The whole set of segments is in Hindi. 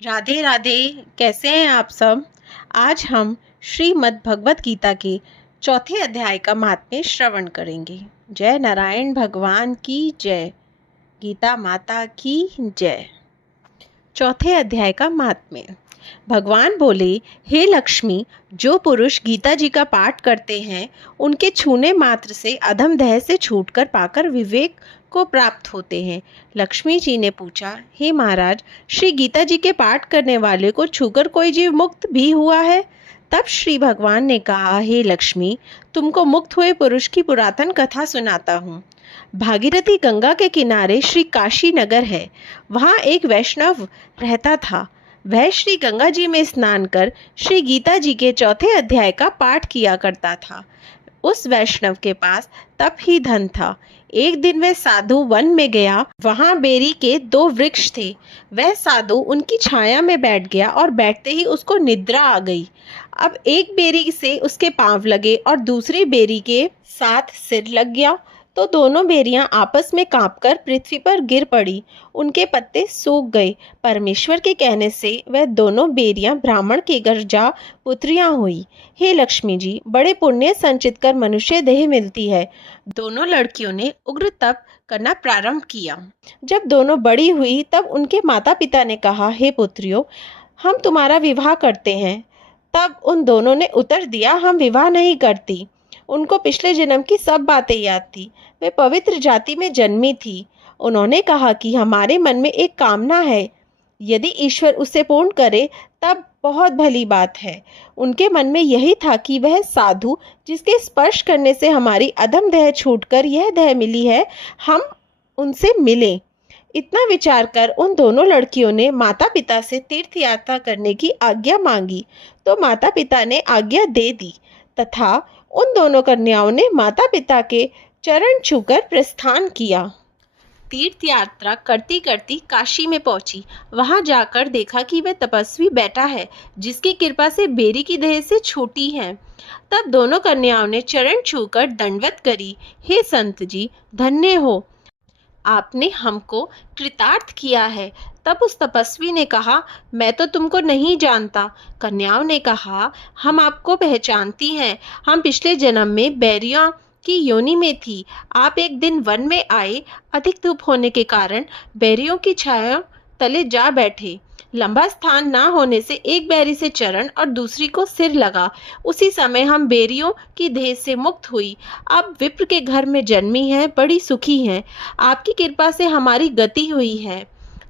राधे राधे। कैसे हैं आप सब। आज हम श्रीमद् भगवत गीता के चौथे अध्याय का महात्म्य श्रवण करेंगे। जय नारायण भगवान की जय। गीता माता की जय। चौथे अध्याय का महात्म्य। भगवान बोले, हे लक्ष्मी, जो पुरुष गीता जी का पाठ करते हैं उनके छूने मात्र से अधम देह से छूटकर पाकर विवेक को प्राप्त होते हैं। लक्ष्मी जी ने पूछा, हे महाराज, श्री गीता जी के पाठ करने वाले को छूकर कोई जीव मुक्त भी हुआ है? तब श्री भगवान ने कहा, हे लक्ष्मी, तुमको मुक्त हुए पुरुष की पुरातन कथा सुनाता हूँ। भागीरथी गंगा के किनारे श्री काशी नगर है। वहाँ एक वैष्णव रहता था। वह श्री गंगा जी में स्नान कर श्री गीता जी के चौथे अध्याय का पाठ किया करता था। उस वैष्णव के पास तप ही धन था। एक दिन वह साधु वन में गया। वहां बेरी के 2 वृक्ष थे। वह साधु उनकी छाया में बैठ गया और बैठते ही उसको निद्रा आ गई। अब एक बेरी से उसके पांव लगे और दूसरी बेरी के साथ सिर लग गया, तो दोनों बेरियां आपस में कांपकर पृथ्वी पर गिर पड़ी। उनके पत्ते सूख गए। परमेश्वर के कहने से वह दोनों बेरियां ब्राह्मण के घर जा पुत्रियां हुई। हे लक्ष्मी जी, बड़े पुण्य संचित कर मनुष्य देह मिलती है। दोनों लड़कियों ने उग्र तप करना प्रारंभ किया। जब दोनों बड़ी हुई तब उनके माता पिता ने कहा, हे पुत्रियों, हम तुम्हारा विवाह करते हैं। तब उन दोनों ने उत्तर दिया, हम विवाह नहीं करती। उनको पिछले जन्म की सब बातें याद थी। वे पवित्र जाति में जन्मी थी। उन्होंने कहा कि हमारे मन में एक कामना है, यदि ईश्वर उसे पूर्ण करे तब बहुत भली बात है। उनके मन में यही था कि वह साधु जिसके स्पर्श करने से हमारी अधम देह छूटकर यह देह मिली है, हम उनसे मिलें। इतना विचार कर उन दोनों लड़कियों ने माता पिता से तीर्थ यात्रा करने की आज्ञा मांगी, तो माता पिता ने आज्ञा दे दी तथा उन दोनों कन्याओं ने माता पिता के चरण छूकर प्रस्थान किया। तीर्थ यात्रा करती करती काशी में पहुंची। वहां जाकर देखा कि वह तपस्वी बैठा है जिसकी कृपा से बेरी की देह से छूटी है। तब दोनों कन्याओं ने चरण छूकर दंडवत करी। हे संत जी, धन्य हो, आपने हमको कृतार्थ किया है। तब उस तपस्वी ने कहा, मैं तो तुमको नहीं जानता। कन्याओं ने कहा, हम आपको पहचानती हैं। हम पिछले जन्म में बैरियों की योनि में थी। आप एक दिन वन में आए। अधिक धूप होने के कारण बैरियों की छाया तले जा बैठे। लंबा स्थान ना होने से एक बैरी से चरण और दूसरी को सिर लगा। उसी समय हम बैरियों की देह से मुक्त हुई। अब विप्र के घर में जन्मी है, बड़ी सुखी हैं। आपकी कृपा से हमारी गति हुई है।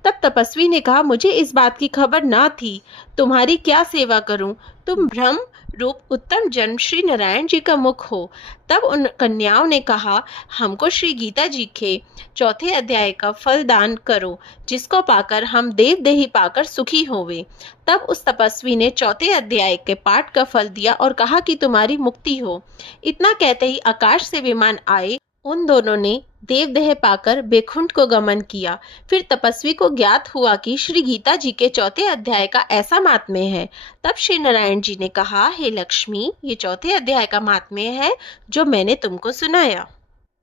तब तपस्वी ने कहा, मुझे इस बात की खबर ना थी। तुम्हारी क्या सेवा करूं? तुम ब्रह्म रूप उत्तम जन्म श्री नारायण जी का मुख हो। तब उन कन्याओं ने कहा, हमको श्री गीता जी के चौथे अध्याय का फल दान करो, जिसको पाकर हम देव देही पाकर सुखी होवे। तब उस तपस्वी ने चौथे अध्याय के पाठ का फल दिया और कहा कि तुम्हारी मुक्ति हो। इतना कहते ही आकाश से विमान आए। उन दोनों ने देवदेह पाकर बैकुंठ को गमन किया। फिर तपस्वी को ज्ञात हुआ कि श्री गीता जी के चौथे अध्याय का ऐसा महात्म्य है। तब श्री नारायण जी ने कहा, हे लक्ष्मी, ये चौथे अध्याय का महात्म्य है जो मैंने तुमको सुनाया।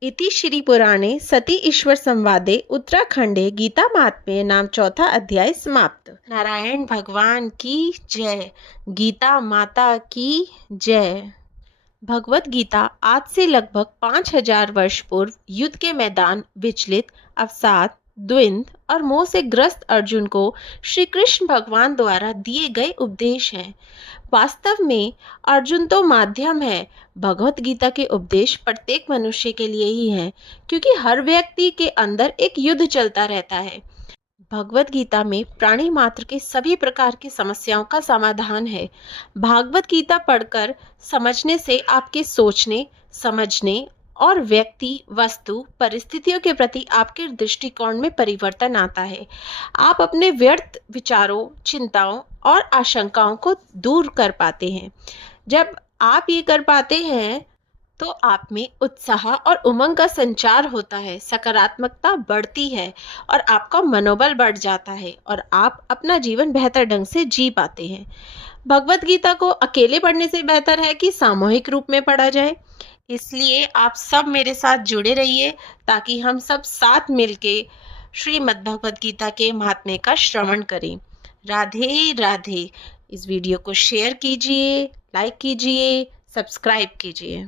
इति श्री पुराणे सती ईश्वर संवादे उत्तराखंडे गीता महात्म्य नाम चौथा अध्याय समाप्त। नारायण भगवान की जय। गीता माता की जय। भगवत गीता आज से लगभग 5000 वर्ष पूर्व युद्ध के मैदान विचलित, अवसाद, द्वंद्व और मोह से ग्रस्त अर्जुन को श्री कृष्ण भगवान द्वारा दिए गए उपदेश हैं। वास्तव में अर्जुन तो माध्यम है। भगवत गीता के उपदेश प्रत्येक मनुष्य के लिए ही हैं, क्योंकि हर व्यक्ति के अंदर एक युद्ध चलता रहता है। भगवत गीता में प्राणी मात्र के सभी प्रकार की समस्याओं का समाधान है। भागवत गीता पढ़कर समझने से आपके सोचने, समझने और व्यक्ति, वस्तु, परिस्थितियों के प्रति आपके दृष्टिकोण में परिवर्तन आता है। आप अपने व्यर्थ विचारों, चिंताओं और आशंकाओं को दूर कर पाते हैं। जब आप ये कर पाते हैं तो आप में उत्साह और उमंग का संचार होता है, सकारात्मकता बढ़ती है और आपका मनोबल बढ़ जाता है और आप अपना जीवन बेहतर ढंग से जी पाते हैं। भगवत गीता को अकेले पढ़ने से बेहतर है कि सामूहिक रूप में पढ़ा जाए। इसलिए आप सब मेरे साथ जुड़े रहिए ताकि हम सब साथ मिलके श्रीमद् भगवत गीता के महात्म्य का श्रवण करें। राधे राधे। इस वीडियो को शेयर कीजिए, लाइक कीजिए, सब्सक्राइब कीजिए।